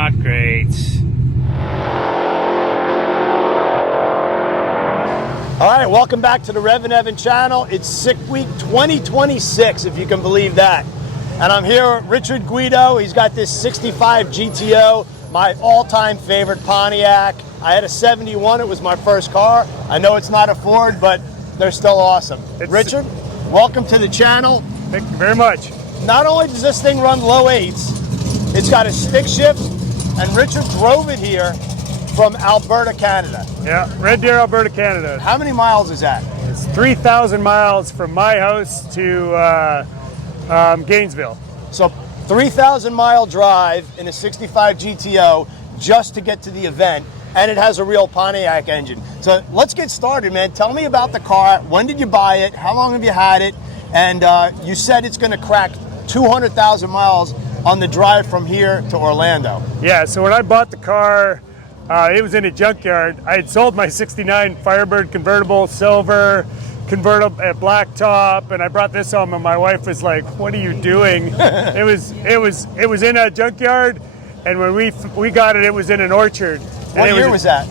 not great. All right, welcome back to the REVan channel. It's Sick Week 2026, if you can believe that. And I'm here with Richard Guido. He's got this 65 GTO, my all-time favorite Pontiac. I had a 71, it was my first car. I know it's not a Ford, but they're still awesome. Richard, welcome to the channel. Thank you very much. Not only does this thing run low eights, it's got a stick shift, and Richard drove it here from Alberta, Canada. Yeah, Red Deer, Alberta, Canada. How many miles is that? It's 3,000 miles from my house to Gainesville. So 3,000 mile drive in a 65 GTO just to get to the event, and it has a real Pontiac engine. So let's get started, man. Tell me about the car. When did you buy it? How long have you had it? And you said it's going to crack 200,000 miles on the drive from here to Orlando. Yeah, so when I bought the car, it was in a junkyard. I had sold my 69 Firebird convertible, silver, convertible black top, and I brought this home and my wife was like, "What are you doing?" it was in a junkyard, and when we got it, it was in an orchard. What year was that?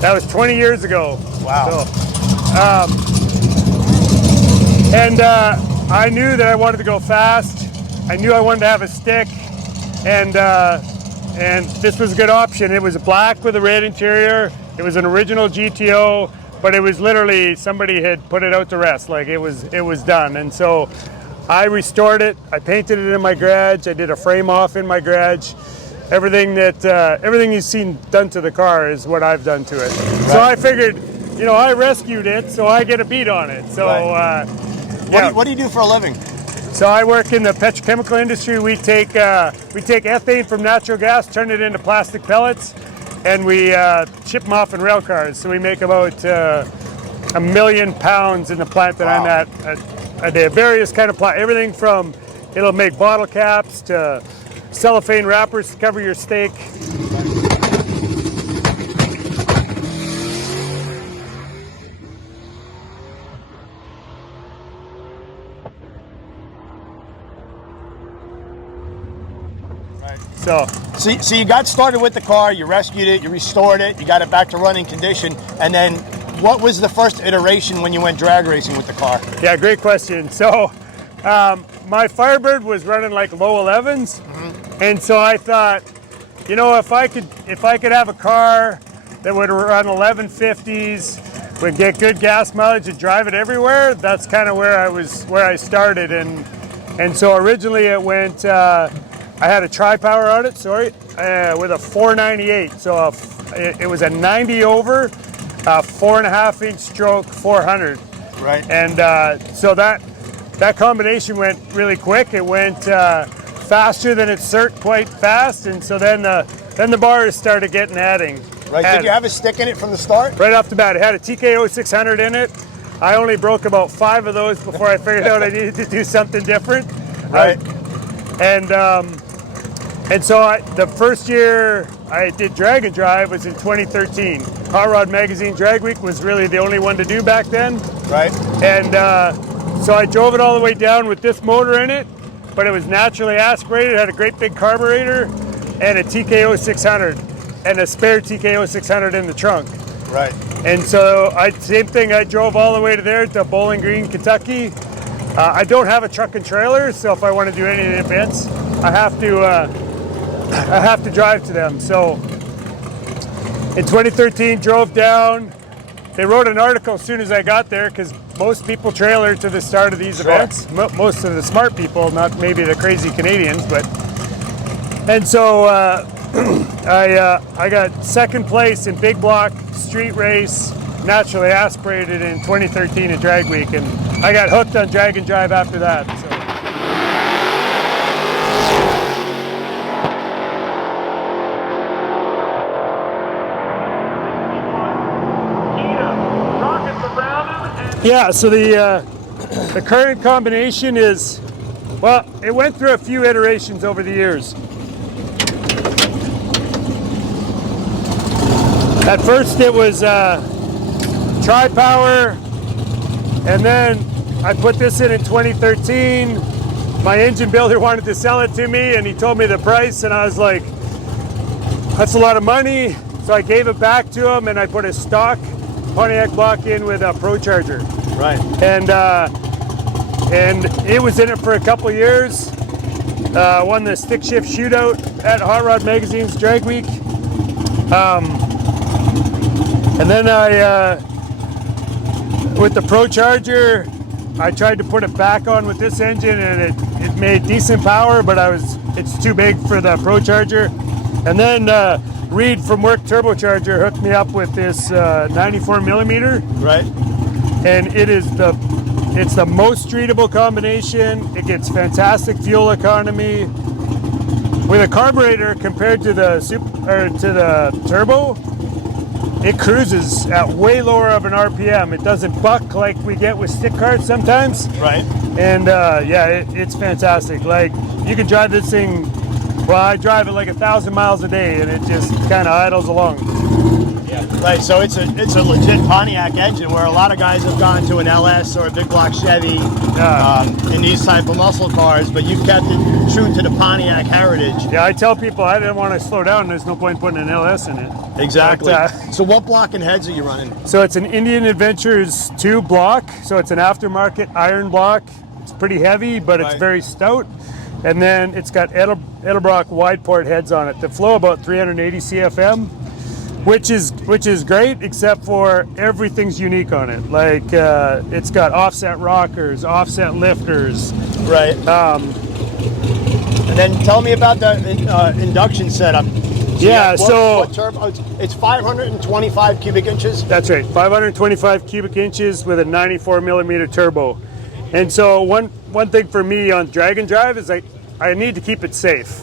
That was 20 years ago. Wow. So, I knew that I wanted to go fast. I knew I wanted to have a stick, and this was a good option. It was black with a red interior. It was an original GTO, but it was literally somebody had put it out to rest. Like it was done. And so I restored it. I painted it in my garage. I did a frame off in my garage. Everything you've seen done to the car is what I've done to it. Right. So I figured, I rescued it, so I get a beat on it. So, right. What do you do for a living? So I work in the petrochemical industry. We take ethane from natural gas, turn it into plastic pellets, and we ship them off in rail cars. So we make about 1 million pounds in the plant that I'm at a day. Various kind of plant, everything from it'll make bottle caps to cellophane wrappers to cover your steak. So you got started with the car, you rescued it, you restored it, you got it back to running condition, and then what was the first iteration when you went drag racing with the car? Yeah, great question. So my Firebird was running like low 11s, and so I thought, if I could have a car that would run 1150s, would get good gas mileage and drive it everywhere, that's kind of where I started, and so originally it went. I had a tri-power on it, with a 498. So it was a 90 over, 4.5 inch stroke, 400. Right. And so that combination went really quick. It went faster than its cert, quite fast. And so then the bars started getting adding. Right. Did you have a stick in it from the start? Right off the bat. It had a TKO 600 in it. I only broke about 5 of those before I figured out I needed to do something different. Right. And so the first year I did drag and drive was in 2013. Hot Rod Magazine Drag Week was really the only one to do back then. Right. And so I drove it all the way down with this motor in it, but it was naturally aspirated, had a great big carburetor, and a TKO 600, and a spare TKO 600 in the trunk. Right. And so same thing, I drove all the way to there to Bowling Green, Kentucky. I don't have a truck and trailer, so if I want to do any events, I have to drive to them. So in 2013, drove down. They wrote an article as soon as I got there because most people trailer to the start of these events. Most of the smart people, not maybe the crazy Canadians, but. And so I got second place in big block street race, naturally aspirated in 2013 at Drag Week, and I got hooked on drag and drive after that. So. Yeah, so the current combination is, well, it went through a few iterations over the years. At first it was tri-power, and then I put this in 2013. My engine builder wanted to sell it to me, and he told me the price, and I was like, That's a lot of money. So I gave it back to him, and I put a stock Pontiac block in with a Pro Charger. Right. And it was in it for a couple of years. Won the stick shift shootout at Hot Rod Magazine's Drag Week. And then with the Pro Charger, I tried to put it back on with this engine, and it made decent power, but it's too big for the Pro Charger. And then Reed from Work Turbocharger hooked me up with this 94 millimeter. Right. And it's the most streetable combination. It gets fantastic fuel economy. With a carburetor compared to the turbo, it cruises at way lower of an RPM. It doesn't buck like we get with stick carts sometimes. Right. And it's fantastic. Like, you can drive this thing, well, I drive it like 1,000 miles a day, and it just kind of idles along. Yeah. Right, so it's a legit Pontiac engine, where a lot of guys have gone to an LS or a big block Chevy in these type of muscle cars, but you've kept it true to the Pontiac heritage. Yeah, I tell people I didn't want to slow down. There's no point putting an LS in it. Exactly. But, so what block and heads are you running? So it's an Indian Adventures 2 block. So it's an aftermarket iron block. It's pretty heavy, but it's very stout. And then it's got Edelbrock wide port heads on it that flow about 380 CFM, which is great, except for everything's unique on it. Like it's got offset rockers, offset lifters. Right. And then tell me about the induction setup. What turbo? It's 525 cubic inches. That's right, 525 cubic inches with a 94 millimeter turbo. And so one thing for me on drag and drive is I need to keep it safe.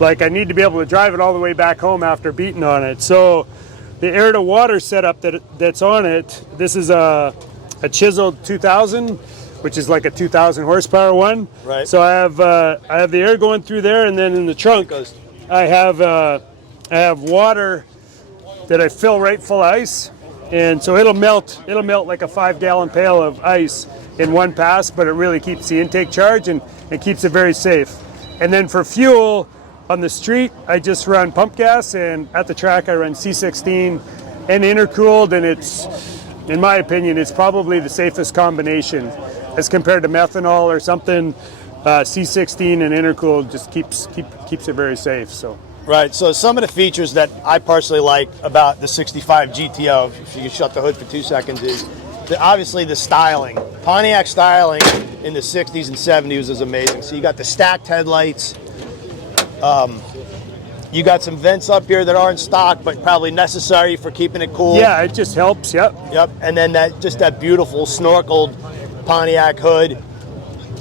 Like, I need to be able to drive it all the way back home after beating on it. So the air to water setup that's on it, this is a chiseled 2000, which is like a 2,000 horsepower one. Right. So I have the air going through there, and then in the trunk I have water that I fill right full of ice, and so it'll melt like a 5-gallon pail of ice in one pass, but it really keeps the intake charged and keeps it very safe. And then for fuel on the street, I just run pump gas, and at the track I run C16 and intercooled, and it's, in my opinion, it's probably the safest combination as compared to methanol or something. C16 and intercooled just keeps it very safe. So. Right, so some of the features that I personally like about the 65 GTO, if you can shut the hood for 2 seconds, is obviously the styling. Pontiac styling in the 60s and 70s was amazing. So you got the stacked headlights. You got some vents up here that aren't stock, but probably necessary for keeping it cool. Yeah, it just helps, yep. Yep, and then that beautiful snorkeled Pontiac hood.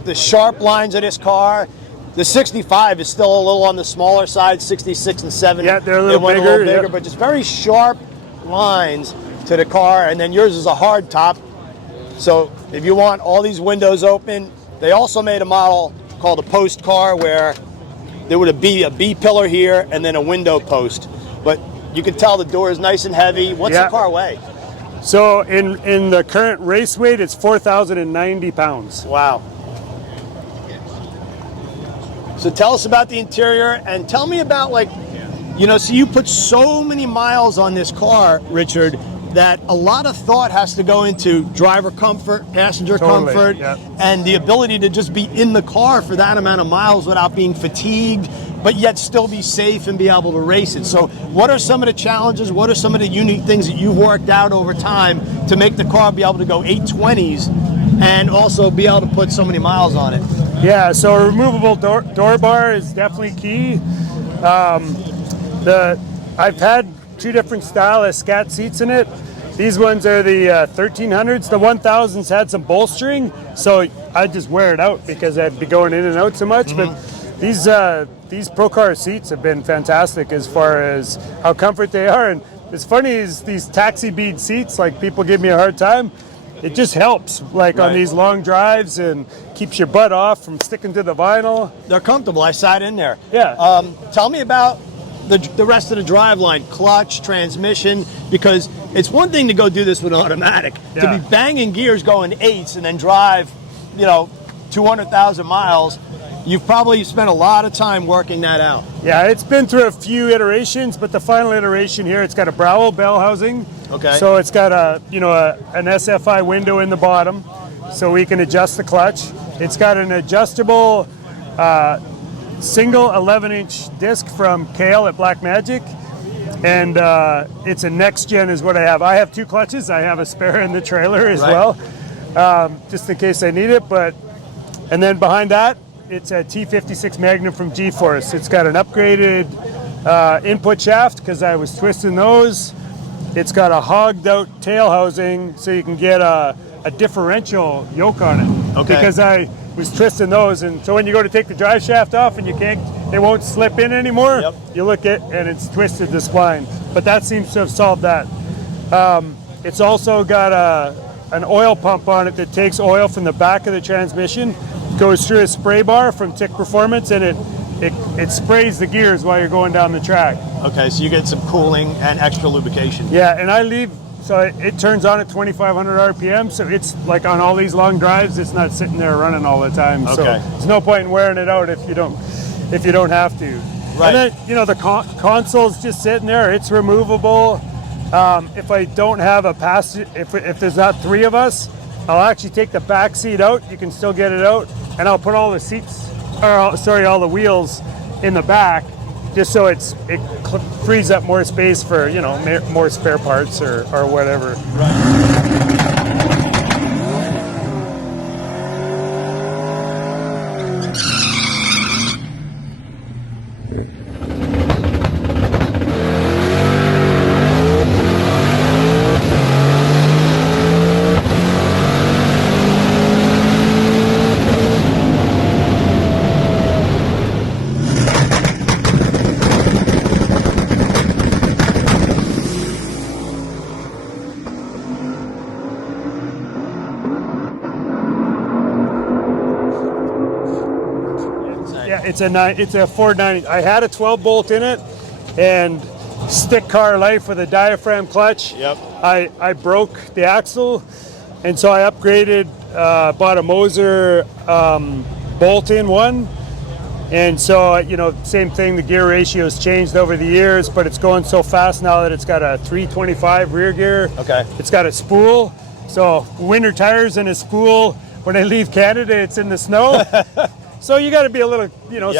The sharp lines of this car. The 65 is still a little on the smaller side, 66 and 70. Yeah, they're a little bigger, yep. But just very sharp lines to the car. And then yours is a hard top. So if you want all these windows open, they also made a model called a post car where there would be a B pillar here and then a window post. But you can tell the door is nice and heavy. What's the car weigh? So in the current race weight, it's 4,090 pounds. Wow. So tell us about the interior, and tell me about, like, so you put so many miles on this car, Richard, that a lot of thought has to go into driver comfort, passenger comfort, and the ability to just be in the car for that amount of miles without being fatigued, but yet still be safe and be able to race it. So what are some of the challenges? What are some of the unique things that you've worked out over time to make the car be able to go 820s and also be able to put so many miles on it? Yeah, so a removable door bar is definitely key. I've had 2 different style of scat seats in it. These ones are the 1300s. The 1000s had some bolstering, so I just wear it out because I'd be going in and out so much. But these Pro Car seats have been fantastic as far as how comfort they are. And it's funny is these taxi bead seats, like, people give me a hard time. It just helps, like, on these long drives, and keeps your butt off from sticking to the vinyl. They're comfortable. I sat in there. Yeah. Tell me about the rest of the drive line, clutch, transmission, because it's one thing to go do this with an automatic. To be banging gears going 8s and then drive, 200,000 miles, you've probably spent a lot of time working that out. Yeah, it's been through a few iterations, but the final iteration here, it's got a Browell bell housing. Okay. So it's got an SFI window in the bottom, so we can adjust the clutch. It's got an adjustable single 11-inch disc from Kale at Black Magic, and it's a next gen is what I have. I have 2 clutches. I have a spare in the trailer as well, just in case I need it. And then behind that, it's a T56 Magnum from G-Force. It's got an upgraded input shaft because I was twisting those. It's got a hogged out tail housing so you can get a differential yoke on it. Okay. Because I was twisting those, and so when you go to take the drive shaft off and it won't slip in anymore, you look at and it's twisted the spline. But that seems to have solved that. It's also got an oil pump on it that takes oil from the back of the transmission, goes through a spray bar from Tick Performance, and it sprays the gears while you're going down the track. Okay, so you get some cooling and extra lubrication. Yeah, and so it turns on at 2,500 RPM, so it's like on all these long drives, it's not sitting there running all the time. Okay. So there's no point in wearing it out if you don't have to. Right. And then, the console's just sitting there. It's removable. If I don't have a passenger, if there's not 3 of us, I'll actually take the back seat out. You can still get it out, and I'll put all the wheels in the back, just so it frees up more space for more spare parts or whatever. Right. It's a 490. I had a 12 bolt in it, and stick car life with a diaphragm clutch. Yep. I broke the axle, and so I upgraded, bought a Moser bolt-in one, and so same thing. The gear ratio's changed over the years, but it's going so fast now that it's got a 325 rear gear. Okay. It's got a spool, so winter tires and a spool. When I leave Canada, it's in the snow. So you got to be a little,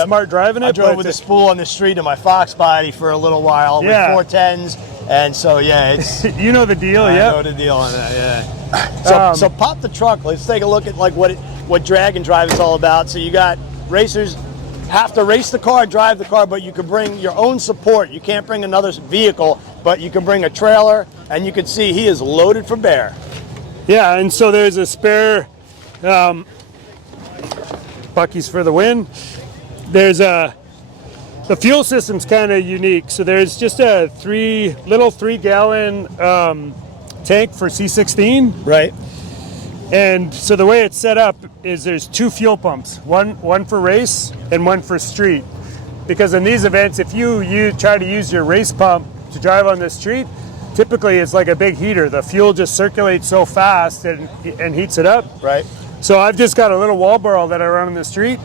smart driving it. I drove with a spool on the street in my Fox body for a little while with 410s, and so it's you know the deal. I know the deal on that. Yeah. So pop the trunk. Let's take a look at what drag and drive is all about. So you got racers have to race the car, drive the car, but you can bring your own support. You can't bring another vehicle, but you can bring a trailer, and you can see he is loaded for bear. Yeah, and so there's a spare. Bucky's for the win. There's the fuel system's kind of unique. So there's just a 3-gallon tank for C16. Right. And so the way it's set up is there's 2 fuel pumps, one for race and one for street. Because in these events, if you try to use your race pump to drive on the street, typically it's like a big heater. The fuel just circulates so fast and heats it up. Right. So I've just got a little wall barrel that I run in the street,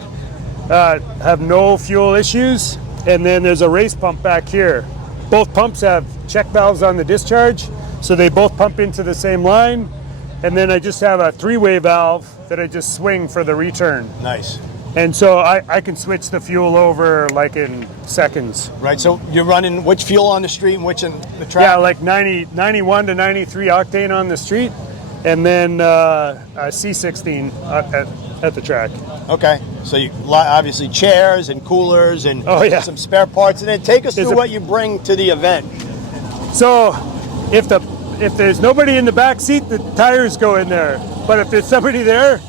have no fuel issues, and then there's a race pump back here. Both pumps have check valves on the discharge, so they both pump into the same line, and then I just have a 3-way valve that I just swing for the return. Nice. And so I can switch the fuel over like in seconds. Right, so you're running which fuel on the street and which in the track? Yeah, like 91 to 93 octane on the street, and then C16 at the track. Okay, so you obviously chairs and coolers and some spare parts, and then take us through what you bring to the event. So if there's nobody in the back seat, the tires go in there. But if there's somebody there,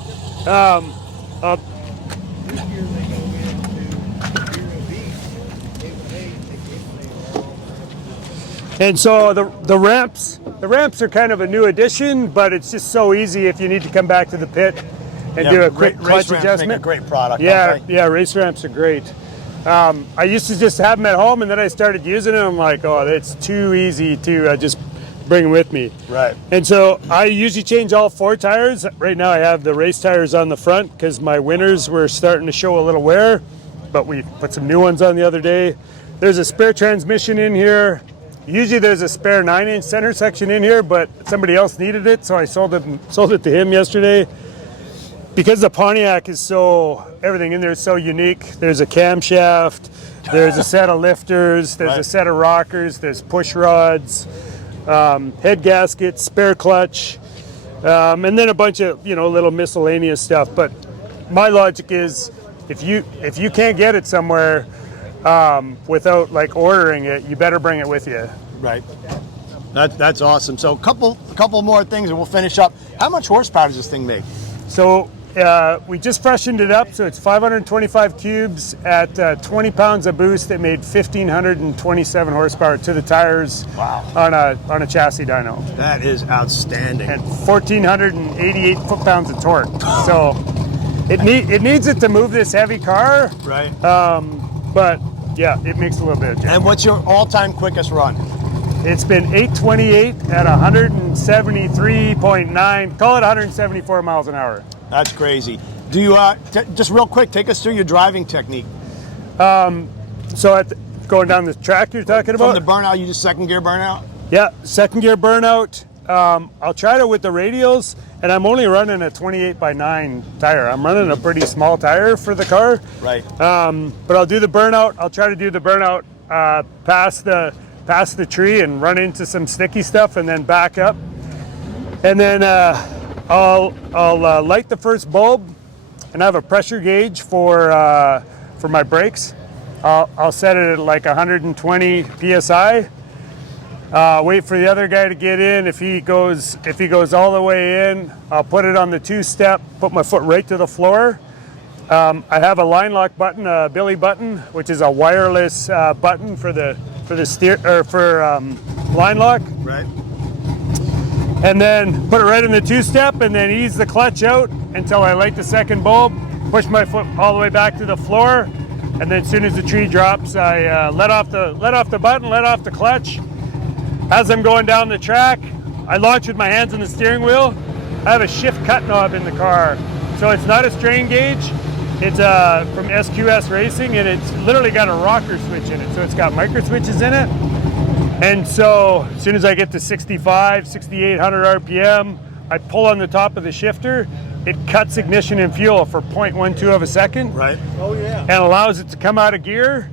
and so the ramps are kind of a new addition, but it's just so easy if you need to come back to the pit and do a quick clutch adjustment. Make a great product. Yeah, race ramps are great. I used to just have them at home, and then I started using them. I'm like, oh, it's too easy to just bring them with me. Right. And so I usually change all 4 tires. Right now I have the race tires on the front because my winters were starting to show a little wear, but we put some new ones on the other day. There's a spare transmission in here. Usually there's a spare 9-inch center section in here, but somebody else needed it, so I sold it to him yesterday. Because the Pontiac is everything in there is so unique. There's a camshaft, there's a set of lifters, there's a set of rockers, there's push rods, head gaskets, spare clutch, and then a bunch of little miscellaneous stuff. But my logic is, if you can't get it somewhere without like ordering it, you better bring it with you. Right. That's awesome. So a couple more things and we'll finish up. How much horsepower does this thing make? So we just freshened it up, so it's 525 cubes at 20 pounds of boost. That made 1,527 horsepower to the tires. Wow. On a chassis dyno. That is outstanding. And 1,488 foot-pounds of torque. So it needs it to move this heavy car. Right. But yeah, it makes a little bit of jam. And what's your all-time quickest run? It's been 828 at 173.9, call it 174 miles an hour. That's crazy. Do you, just real quick, take us through your driving technique. So going down the track you're talking about? From the burnout, you just second gear burnout? Yeah, second gear burnout. I'll try it with the radials, and I'm only running a 28/9 tire. I'm running a pretty small tire for the car. Right. But I'll do the burnout. I'll try to do the burnout past the tree and run into some sticky stuff and then back up. And then I'll light the first bulb, and I have a pressure gauge for my brakes. I'll set it at like 120 psi. Wait for the other guy to get in. If he goes all the way in, I'll put it on the 2-step, put my foot right to the floor. I have a line lock button, a Billy button, which is a wireless button for the steer or for line lock. Right. And then put it right in the 2-step, and then ease the clutch out until I light the second bulb. Push my foot all the way back to the floor, and then as soon as the tree drops, I let off the button, let off the clutch. As I'm going down the track, I launch with my hands on the steering wheel. I have a shift cut knob in the car, so it's not a strain gauge. It's from SQS Racing, and it's literally got a rocker switch in it, so it's got micro switches in it. And so as soon as I get to 6,800 RPM, I pull on the top of the shifter. It cuts ignition and fuel for 0.12 of a second. Right. Oh yeah. And allows it to come out of gear.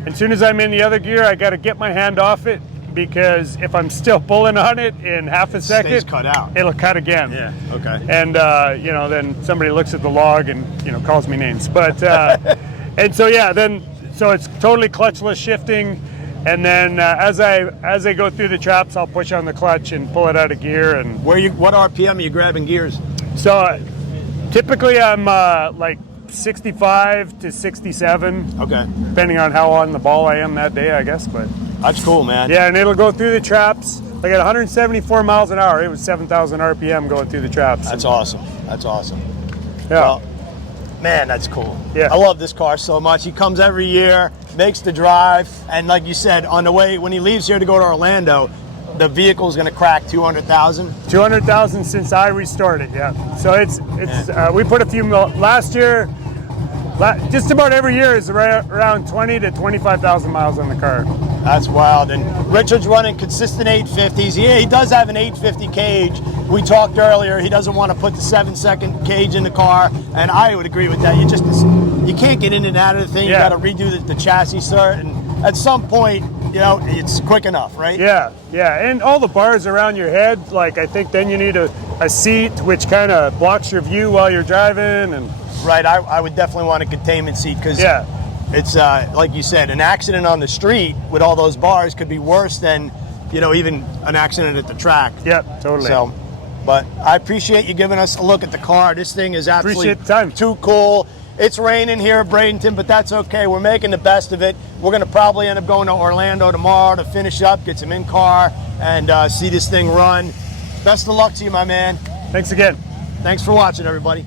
And as soon as I'm in the other gear, I got to get my hand off it, because if I'm still pulling on it in half a second, stays cut out. It'll cut again. Yeah. Okay. And then somebody looks at the log and calls me names. But and so yeah, so it's totally clutchless shifting. And then as I go through the traps, I'll push on the clutch and pull it out of gear. And what RPM are you grabbing gears? So typically I'm like 65 to 67. Okay. Depending on how on the ball I am that day, I guess. But that's cool, man. Yeah, and it'll go through the traps. Like at 174 miles an hour, it was 7,000 RPM going through the traps. That's awesome. That's awesome. Yeah. Well, man, that's cool. Yeah. I love this car so much. He comes every year, makes the drive, and like you said, on the way, when he leaves here to go to Orlando, the vehicle's going to crack 200,000. 200,000 since I restored it, yeah. So it's we put a few last year. Just about every year is around 20 to 25,000 miles on the car. That's wild. And Richard's running consistent 850s. He does have an 850 cage. We talked earlier, he doesn't want to put the 7-second cage in the car, and I would agree with that. You can't get in and out of the thing. Yeah. You got to redo the chassis cert, and at some point, it's quick enough, right? Yeah, and all the bars around your head, like I think then you need a seat which kind of blocks your view while you're driving. And right, I would definitely want a containment seat, because it's like you said, an accident on the street with all those bars could be worse than even an accident at the track. Yeah, totally. So, but I appreciate you giving us a look at the car. This thing is absolutely too cool. It's raining here at Bradenton, but that's okay. We're making the best of it. We're going to probably end up going to Orlando tomorrow to finish up, get some in-car, and see this thing run. Best of luck to you, my man. Thanks again. Thanks for watching, everybody.